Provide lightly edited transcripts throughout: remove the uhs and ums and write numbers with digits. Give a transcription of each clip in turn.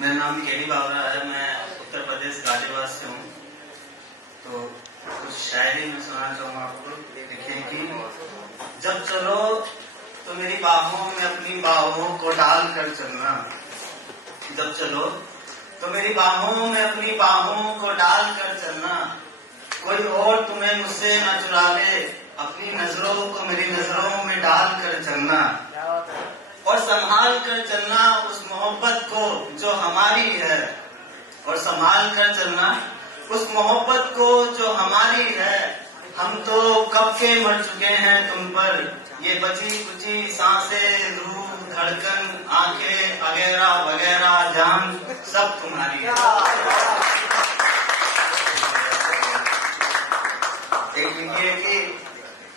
मेरा नाम केडी बावरा है। मैं उत्तर प्रदेश गाजियाबाद से हूँ। तो कुछ शायरी में सुनाना चाहूँगा आपको। देखिए कि जब चलो तो मेरी बाहों में अपनी बाहों को डाल कर चलना। जब चलो तो मेरी बाहों में अपनी बाहों को डाल कर चलना। कोई और तुम्हें मुझसे न चुरा ले, अपनी नजरों को मेरी नजरों में डाल कर चलना। और संभाल कर चलना उस मोहब्बत को जो हमारी है। और संभाल कर चलना उस मोहब्बत को जो हमारी है। हम तो कब के मर चुके हैं तुम पर, ये बची कुची सांसें, रूह, धड़कन, आंखें वगैरह वगैरह, जान सब तुम्हारी है। देखिए कि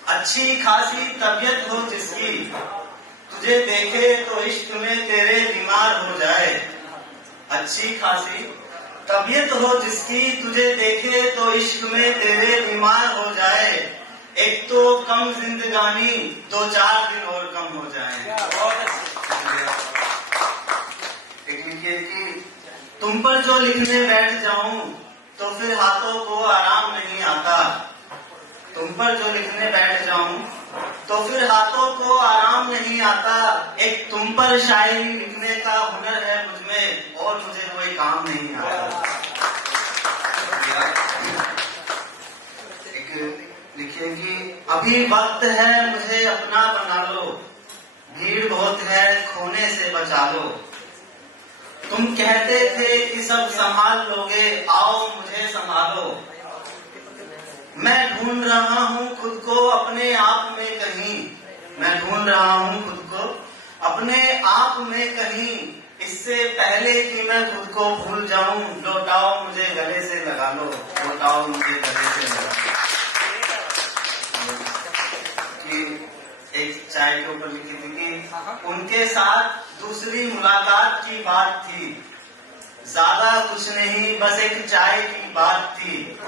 अच्छी खासी तबीयत हो जिसकी, तुझे देखे तो इश्क में तेरे बीमार हो जाए। अच्छी खासी तबीयत हो जिसकी, तुझे देखे तो इश्क में तेरे बीमार हो जाए। एक तो कम जिंदगानी, 2-4 दिन और कम हो जाए। एक लिखिए कि तुम पर जो लिखने बैठ जाऊं तो फिर हाथों को आराम नहीं आता। तुम पर जो लिखने बैठ जाऊं तो फिर हाथों को आराम नहीं आता। एक तुम पर शायरी लिखने का हुनर है मुझमें, और मुझे कोई काम नहीं आता। एक लिखिए कि अभी वक्त है मुझे अपना बना लो, भीड़ बहुत है खोने से बचा लो। तुम कहते थे कि सब संभाल लोगे, आओ मुझे संभालो। मैं ढूंढ रहा हूँ खुद को अपने आप में कहीं। मैं ढूंढ रहा हूँ खुद को अपने आप में कहीं। इससे पहले कि मैं खुद को भूल जाऊं, लौटाओ मुझे गले से लगा लो, लौटाओ मुझे गले से लगा लो। कि एक चाय के ऊपर लिखी थी कि उनके साथ दूसरी मुलाकात की बात थी, ज्यादा कुछ नहीं बस एक चाय की बात थी।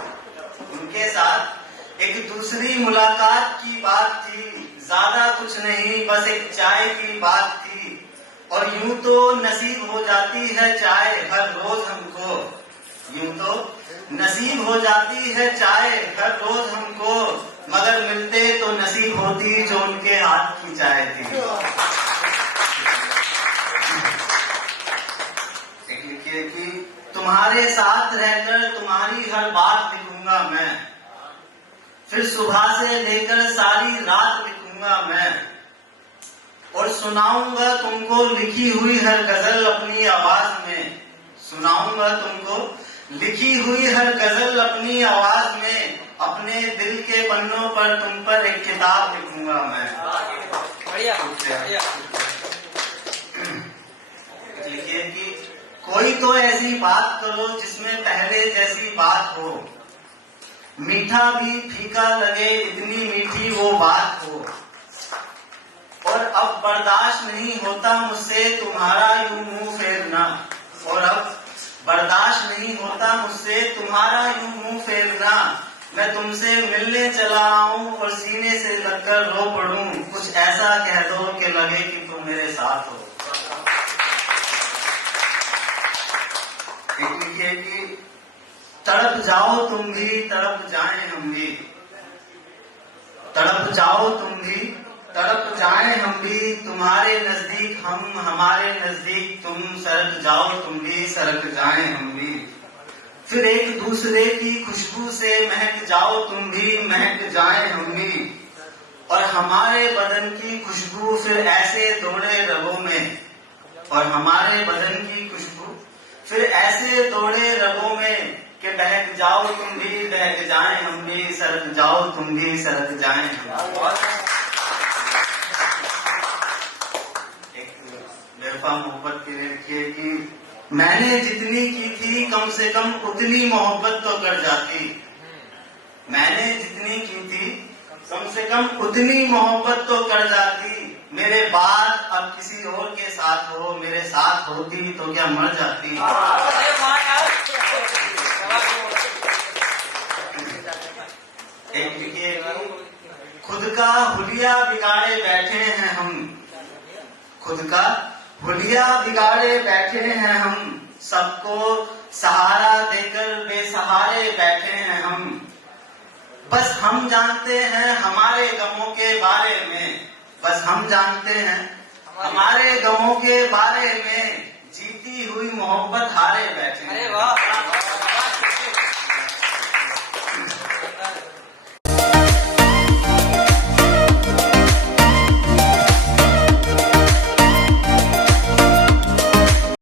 उनके साथ एक दूसरी मुलाकात की बात थी, ज्यादा कुछ नहीं बस एक चाय की बात थी। और यूं तो नसीब हो जाती है चाय हर रोज हमको, यूं तो नसीब हो जाती है चाय हर रोज हमको। मगर मिलते तो नसीब होती जो उनके हाथ की चाय थी। एक लिखिए कि तुम्हारे साथ रहकर तुम्हारी हर बात लिखूंगा मैं, फिर सुबह से लेकर सारी रात लिखूंगा मैं। और सुनाऊंगा तुमको लिखी हुई हर गजल अपनी आवाज में। सुनाऊंगा तुमको लिखी हुई हर गजल अपनी आवाज में। अपने दिल के पन्नों पर तुम पर एक किताब लिखूंगा मैं। लिखिए कि कोई तो ऐसी बात करो जिसमें पहले जैसी बात हो, मीठा भी फीका लगे इतनी मीठी वो बात हो। और अब बर्दाश्त नहीं होता मुझसे तुम्हारा यूं मुंह फेरना। और अब बर्दाश्त नहीं होता मुझसे तुम्हारा यूं मुंह फेरना। मैं तुमसे मिलने चला आऊं और सीने से लगकर रो पड़ूं। कुछ ऐसा कह दो कि लगे कि तुम मेरे साथ हो। एक लिखिए कि तड़प जाओ तुम भी तड़प जाएं हम भी। तड़प जाओ तुम भी तड़प जाएं हम भी। तुम्हारे नजदीक हम हमारे नजदीक तुम। सरक जाओ तुम भी सरक जाएं हम भी। फिर एक दूसरे की खुशबू से महक जाओ तुम भी महक जाएं हम भी। और हमारे बदन की खुशबू फिर ऐसे दौड़े रगों में। और हमारे बदन की खुशबू फिर ऐसे दौड़े रगों में कि बहक जाओ तुम भी बहक जाएं हम भी। सरक जाओ तुम भी सरक जाएं हम भी। बेवफा मोहब्बत के लिए लिखिए कि मैंने जितनी की थी कम से कम उतनी मोहब्बत तो कर जाती। मैंने जितनी की थी कम से कम उतनी मोहब्बत तो कर जाती। मेरे बाद अब किसी और के साथ हो, मेरे साथ होती तो क्या मर जाती। एक लिखिए खुद का हुलिया बिगाड़े बैठे हैं हम। खुद का हुलिया बिगाड़े बैठे हैं हम। सबको सहारा देकर बेसहारे बैठे हैं हम। बस हम जानते हैं हमारे गमों के बारे में, बस हम जानते हैं हमारे गमों के बारे में, जीती हुई मोहब्बत हारे बैठे हैं।